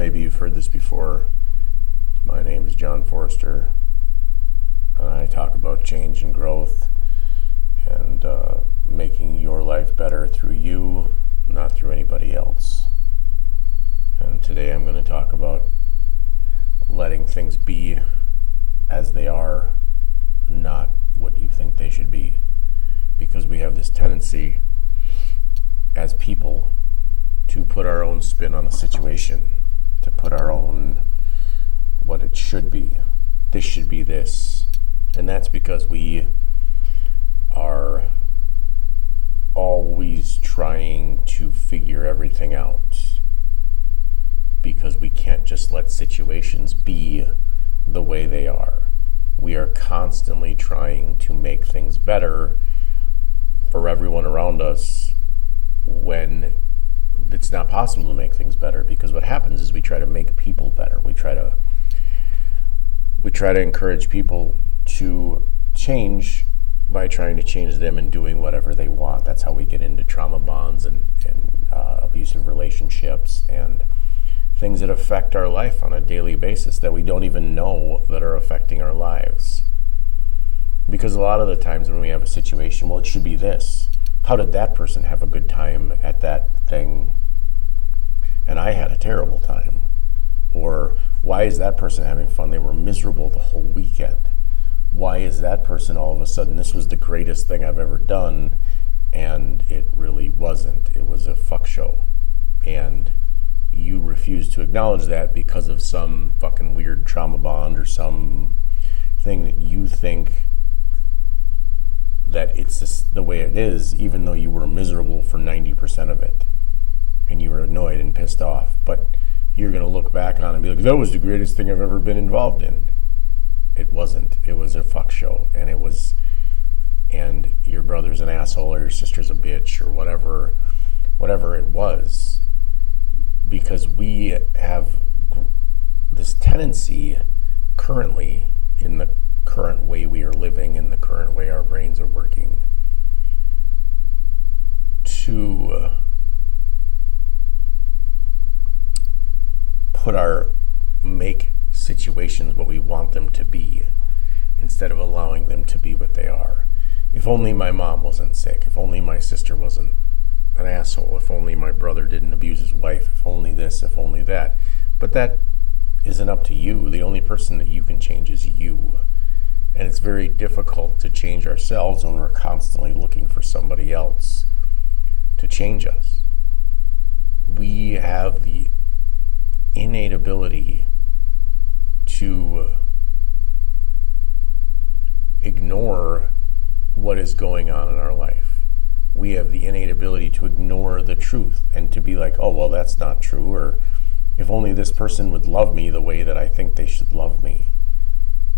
maybe you've heard this before. My name is John Forrester, and I talk about change and growth and making your life better through you, not through anybody else. And today I'm going to talk about letting things be as they are, not what you think they should be. Because we have this tendency as people to put our own spin on a situation, to put our own what it should be. This should be this. And that's because we are always trying to figure everything out, because we can't just let situations be the way they are. We are constantly trying to make things better for everyone around us when it's not possible to make things better, because what happens is we try to make people better. We try to encourage people to change by trying to change them and doing whatever they want. That's how we get into trauma bonds and abusive relationships and things that affect our life on a daily basis that we don't even know that are affecting our lives. Because a lot of the times when we have a situation, well, it should be this. How did that person have a good time at that thing and I had a terrible time? Or why is that person having fun? They were miserable the whole weekend. Why is that person all of a sudden, this was the greatest thing I've ever done, and it really wasn't. It was a fuck show. And you refuse to acknowledge that because of some fucking weird trauma bond or some thing that you think that it's just the way it is, even though you were miserable for 90% of it and you were annoyed and pissed off. But you're going to look back on it and be like, that was the greatest thing I've ever been involved in. It wasn't. It was a fuck show, and your brother's an asshole or your sister's a bitch or whatever it was. Because we have this tendency currently, in the current way we are living, in the current way our brains are working, to make situations what we want them to be instead of allowing them to be what they are. If only my mom wasn't sick, if only my sister wasn't an asshole, if only my brother didn't abuse his wife, if only this, if only that. But that isn't up to you. The only person that you can change is you. And it's very difficult to change ourselves when we're constantly looking for somebody else to change us. We have the innate ability to ignore what is going on in our life. We have the innate ability to ignore the truth and to be like, oh, well, that's not true, or if only this person would love me the way that I think they should love me.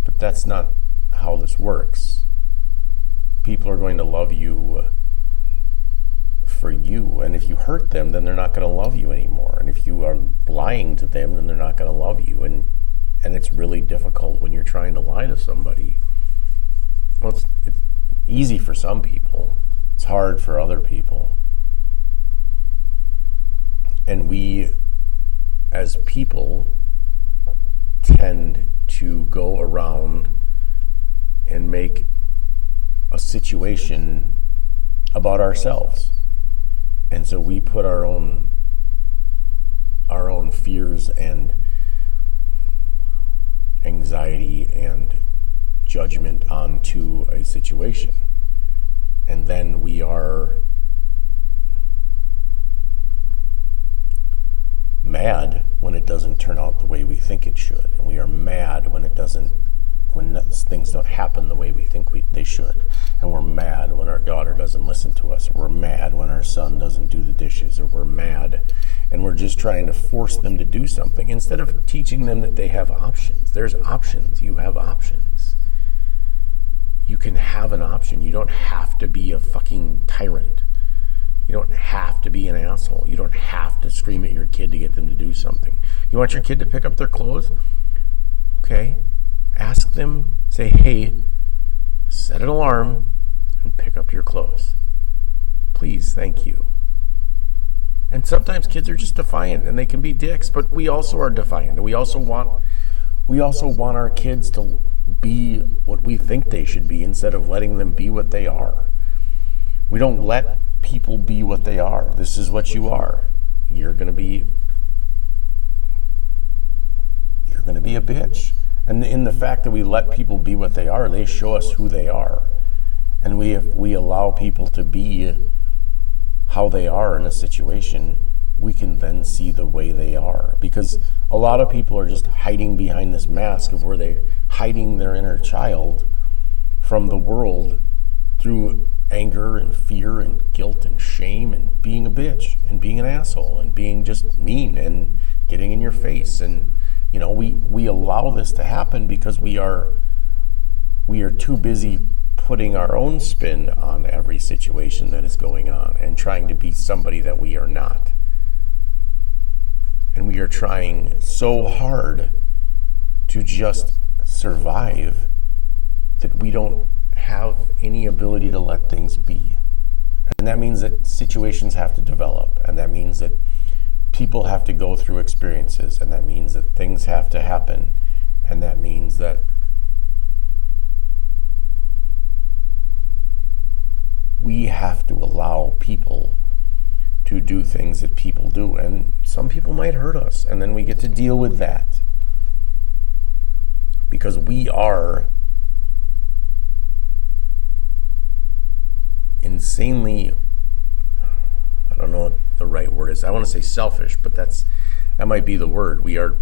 But that's not how this works. People are going to love you for you, and if you hurt them, then they're not going to love you anymore. And if you are lying to them, then they're not going to love you. And it's really difficult when you're trying to lie to somebody. Well, it's easy for some people. It's hard for other people. And we, as people, tend to go around and make a situation about ourselves. And so we put our own fears and anxiety and judgment onto a situation. And then we are mad when it doesn't turn out the way we think it should. And we are mad when things don't happen the way we think they should. And we're mad when our daughter doesn't listen to us. Or we're mad when our son doesn't do the dishes. Or we're mad and we're just trying to force them to do something instead of teaching them that they have options. There's options. You have options. You can have an option. You don't have to be a fucking tyrant. You don't have to be an asshole. You don't have to scream at your kid to get them to do something. You want your kid to pick up their clothes? Okay. Ask them, say, hey, set an alarm and pick up your clothes. Please, thank you. And sometimes kids are just defiant and they can be dicks, but we also are defiant. We also want our kids to be what we think they should be instead of letting them be what they are. We don't let people be what they are. This is what you are. You're going to be a bitch. And in the fact that we let people be what they are, they show us who they are. And we allow people to be how they are in a situation, we can then see the way they are. Because a lot of people are just hiding behind this mask of where they're hiding their inner child from the world through anger and fear and guilt and shame and being a bitch and being an asshole and being just mean and getting in your face. And we allow this to happen because we are too busy putting our own spin on every situation that is going on and trying to be somebody that we are not. And we are trying so hard to just survive that we don't have any ability to let things be. And that means that situations have to develop, and that means that people have to go through experiences, and that means that things have to happen, and that means that we have to allow people to do things that people do. And some people might hurt us, and then we get to deal with that. Because we are insanely, I don't know what the right word is. I want to say selfish, but that might be the word. We are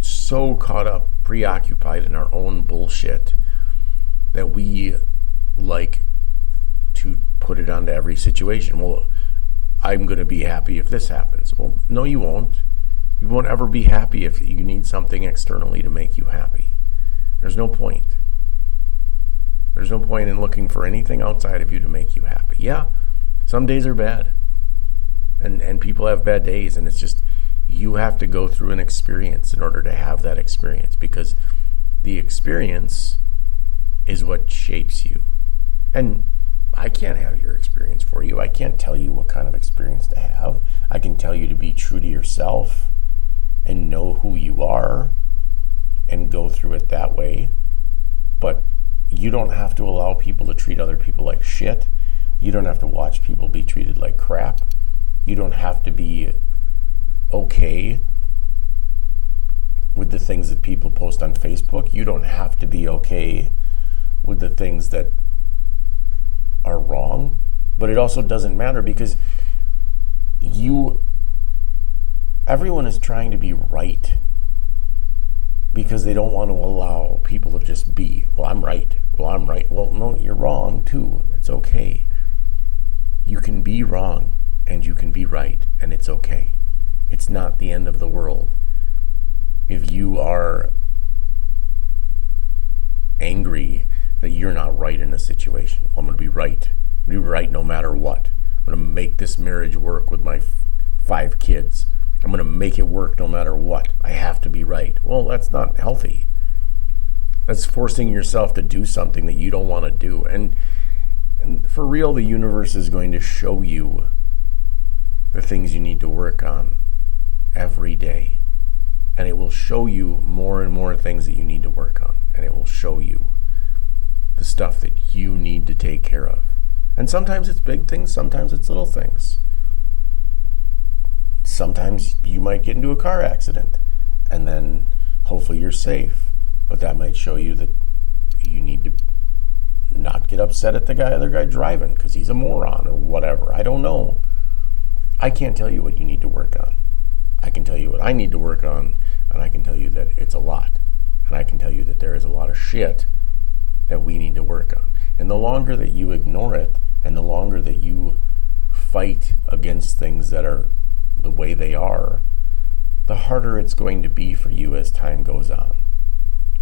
so caught up, preoccupied in our own bullshit that we like to put it onto every situation. Well, I'm going to be happy if this happens. Well, no, you won't. You won't ever be happy if you need something externally to make you happy. There's no point. There's no point in looking for anything outside of you to make you happy. Yeah, some days are bad. And people have bad days, and it's just, you have to go through an experience in order to have that experience, because the experience is what shapes you. And I can't have your experience for you. I can't tell you what kind of experience to have. I can tell you to be true to yourself and know who you are and go through it that way. But you don't have to allow people to treat other people like shit. You don't have to watch people be treated like crap. You don't have to be okay with the things that people post on Facebook. You don't have to be okay with the things that are wrong. But it also doesn't matter, because everyone is trying to be right because they don't want to allow people to just be, well, I'm right. Well, I'm right. Well, no, you're wrong too. It's okay. You can be wrong and you can be right, and it's okay. It's not the end of the world. If you are angry that you're not right in a situation, well, I'm going to be right. I'm going to be right no matter what. I'm going to make this marriage work with my 5 kids. I'm going to make it work no matter what. I have to be right. Well, that's not healthy. That's forcing yourself to do something that you don't want to do. And for real, the universe is going to show you the things you need to work on every day. And it will show you more and more things that you need to work on. And it will show you the stuff that you need to take care of. And sometimes it's big things, sometimes it's little things. Sometimes you might get into a car accident, and then hopefully you're safe. But that might show you that you need to not get upset at the other guy driving because he's a moron or whatever. I don't know. I can't tell you what you need to work on. I can tell you what I need to work on, and I can tell you that it's a lot. And I can tell you that there is a lot of shit that we need to work on. And the longer that you ignore it, and the longer that you fight against things that are the way they are, the harder it's going to be for you as time goes on.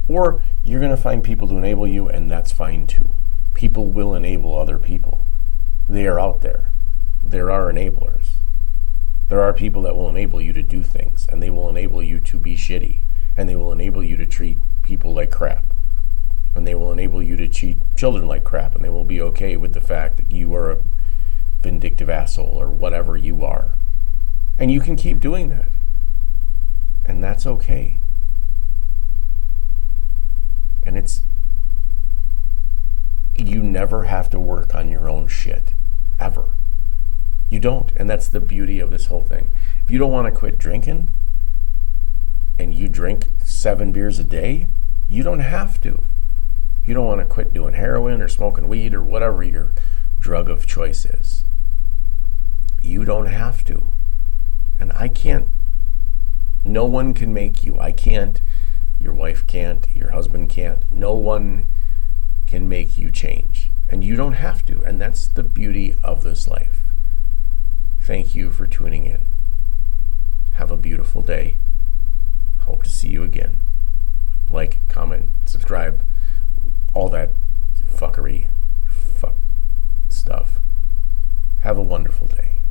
Or you're going to find people to enable you, and that's fine too. People will enable other people. They are out there. There are enablers. There are people that will enable you to do things, and they will enable you to be shitty, and they will enable you to treat people like crap, and they will enable you to treat children like crap, and they will be okay with the fact that you are a vindictive asshole or whatever you are. And you can keep doing that. And that's okay. And you never have to work on your own shit. Ever. You don't. And that's the beauty of this whole thing. If you don't want to quit drinking, and you drink 7 beers a day, you don't have to. You don't want to quit doing heroin or smoking weed or whatever your drug of choice is. You don't have to. And I can't. No one can make you. I can't. Your wife can't. Your husband can't. No one can make you change. And you don't have to. And that's the beauty of this life. Thank you for tuning in. Have a beautiful day. Hope to see you again. Like, comment, subscribe, all that fuckery, fuck stuff. Have a wonderful day.